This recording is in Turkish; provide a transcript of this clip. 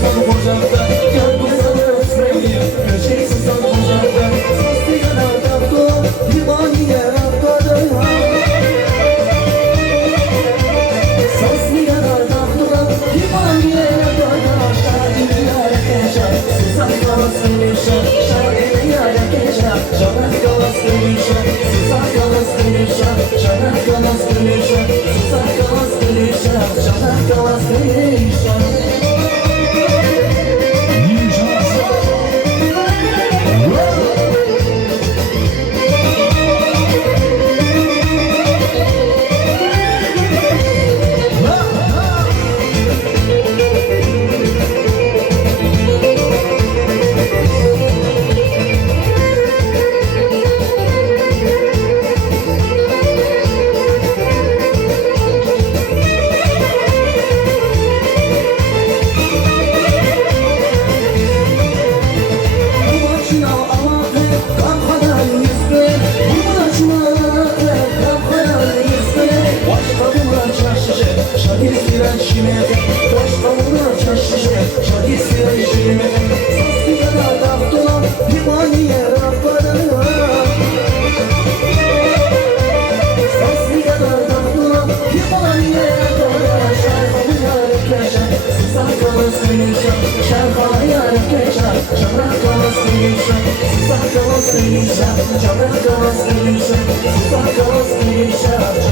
susan ocakta, gel bu sana özleyim. Köşeyi susan ocakta, soslu yanarda doğ, limaniye raftada. Soslu yanarda doğ, limaniye raftada. Şahidi yara keşa, susan kalas gülüşe. Şahidi yara keşa, şanak kalas gülüşe. Susan kalas gülüşe, şanak kalas gülüşe. Susan kalas gülüşe, şanak kalas gülüşe. Şarkı